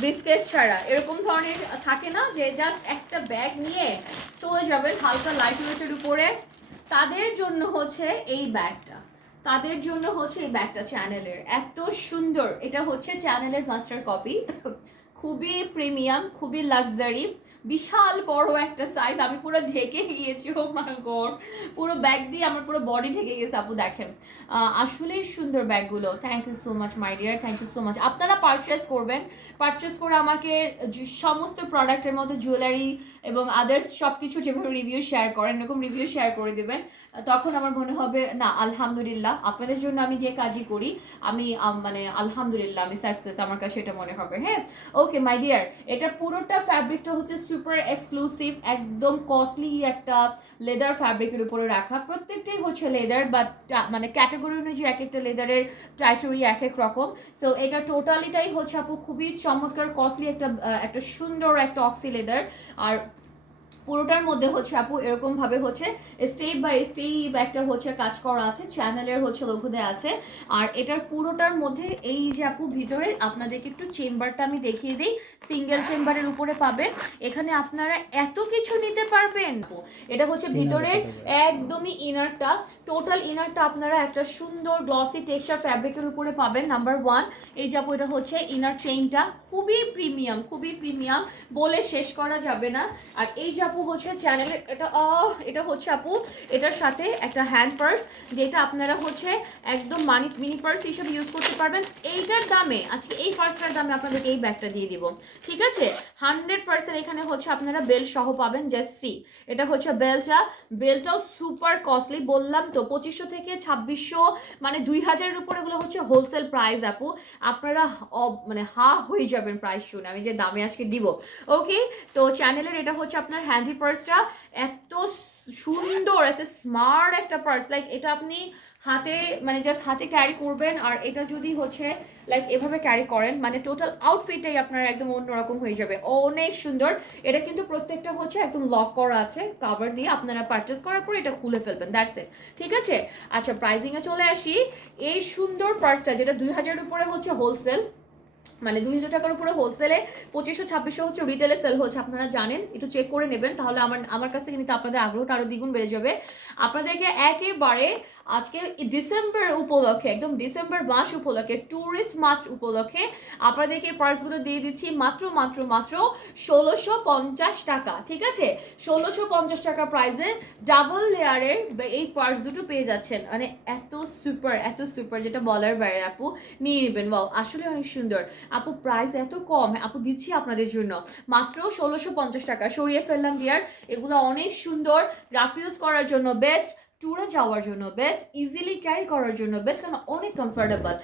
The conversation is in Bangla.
ব্রিফকেস ছাড়া এরকম ধরনের থাকে না যে জাস্ট একটা ব্যাগ নিয়ে চলে যাবেন হালকা লাইট ওয়েটের উপরে, তাদের জন্য হচ্ছে এই ব্যাগটা। তাদের জন্য হচ্ছে এই ব্যাগটা চ্যানেলের, এত সুন্দর। এটা হচ্ছে চ্যানেলের মাস্টার কপি, খুবই প্রিমিয়াম, খুবই লাক্সারি, বিশাল বড় একটা সাইজ। আমি পুরো ঢেকে গিয়েছি, ও মাই গড, পুরো ব্যাগ দিয়ে আমার পুরো বডি ঢেকে গেছে আপু। দেখেন আসলেই সুন্দর ব্যাগগুলো। Thank you so much my dear, thank you so much. আপনারা পারচেস করবেন, পারচেস করে আমাকে সমস্ত প্রোডাক্টের মধ্যে জুয়েলারি এবং আদার্স সব কিছু যেভাবে রিভিউ শেয়ার করেন এরকম রিভিউ শেয়ার করে দেবেন। তখন আমার মনে হবে না আলহামদুলিল্লাহ, আপনাদের জন্য আমি যে কাজই করি আমি মানে আলহামদুলিল্লাহ আমি সাকসেস, আমার কাছে এটা মনে হবে। হ্যাঁ, ওকে মাই ডিয়ার, এটা পুরোটা ফ্যাব্রিকটা হচ্ছে সুপার এক্সক্লুসিভ, একদম কস্টলি একটা লেদার ফ্যাব্রিকের উপরে রাখা। প্রত্যেকটাই হচ্ছে লেদার, বাট মানে ক্যাটাগরি অনুযায়ী এক একটা লেদারের টাইটরি এক এক রকম। সো এটা টোটালিটাই হচ্ছে আপু খুবই চমৎকার কস্টলি একটা সুন্দর একটা অক্সি লেদার। আর পুরোটার মধ্যে হচ্ছে আপু এরকম ভাবে হচ্ছে স্টেপ বাই স্টেপ একটা হচ্ছে কাজ করা আছে, চ্যানেলের হচ্ছে লোগো দেওয়া আছে। আর এটার পুরোটার মধ্যে এই যে আপু ভিতরের আপনাদেরকে একটু চেম্বারটা আমি দেখিয়ে দিই, সিঙ্গেল চেম্বারের উপরে পাবেন। এখানে আপনারা এত কিছু নিতে পারবেন। এটা হচ্ছে ভিতরের একদমই ইনারটা, টোটাল ইনারটা আপনারা একটা সুন্দর গ্লসি টেক্সচার ফ্যাব্রিকের উপরে পাবেন। নাম্বার ওয়ান, এই যে আপু এটা হচ্ছে ইনার চেইনটা, খুবই প্রিমিয়াম, খুবই প্রিমিয়াম, বলে শেষ করা যাবে না। আর এই যে আপু হচ্ছে চ্যানেলের এটা হচ্ছে আপু এটার সাথে একটা হ্যান্ড পার্স, যেটা আপনারা হচ্ছে একদম মিনি পার্স হিসেবে ইউজ করতে পারবেন। এইটার দামে আজকে এই পার্সটার দামে আপনাদেরকে এই ব্যাগটা দিয়ে দিব, ঠিক আছে? 100% এখানে হচ্ছে আপনারা বেল্ট সহ পাবেন। জাস্ট সি, এটা হচ্ছে বেল্টটাও সুপার কস্টলি, বললাম তো 2500 থেকে 2600 মানে 2000-এর উপরে এগুলো হচ্ছে হোলসেল প্রাইস আপু। আপনারা মানে হয়ে যাবেন প্রাইস শুনে আমি যে দামে আজকে দিব। ওকে, সো চ্যানেলের এটা হচ্ছে আপনার হ্যান্ডি পার্সটা, এত সুন্দর, এত স্মার্ট একটা পার্স। লাইক এটা আপনি হাতে মানে জাস্ট হাতে ক্যারি করবেন, আর এটা যদি হচ্ছে লাইক এভাবে ক্যারি করেন মানে টোটাল আউটফিটটাই আপনার একদম অন্যরকম হয়ে যাবে, অনেক সুন্দর। এটা কিন্তু প্রত্যেকটা হচ্ছে একদম লক করা আছে কভার দিয়ে, আপনারা পারচেস করার পর এটা খুলে ফেলবেন, দ্যাটস ইট, ঠিক আছে? আচ্ছা, প্রাইসিংয়ে চলে আসি। এই সুন্দর পার্সটা যেটা 2000-এর উপরে হচ্ছে হোলসেল, মানে 2000 টাকার উপরে হোলসেলে 2500-2600 হচ্ছে রিটেলে সেল হচ্ছে, আপনারা জানেন, একটু চেক করে নেবেন, তাহলে আমার কাছ থেকে নিতে আপনাদের আগ্রহটা আরও দ্বিগুণ বেড়ে যাবে। আপনাদেরকে একেবারে আজকে ডিসেম্বর উপলক্ষে, একদম ডিসেম্বর মাস উপলক্ষে, ট্যুরিস্ট মাস উপলক্ষে আপনাদেরকে পার্সগুলো দিয়ে দিচ্ছি মাত্র মাত্র মাত্র 1650 টাকা, ঠিক আছে? 1650 টাকা প্রাইসে ডাবল লেয়ারের এই পার্স দুটো পেয়ে যাচ্ছেন, মানে এত সুপার যেটা বলার বাইরে। আপু নিয়ে নেবেন, ওয়াও, আসলে অনেক সুন্দর আপু। প্রাইস এত কম আপু, দিচ্ছি আপনাদের জন্য মাত্র 1650 টাকা। সরিয়ে ফেললাম ডিয়ার, এগুলো অনেক সুন্দর, রাফ ইউজ করার জন্য বেস্ট, ট্যুরে যাওয়ার জন্য বেস্ট, ইজিলি ক্যারি করার জন্য বেস্ট, কারণ অনেক কমফোর্টেবল।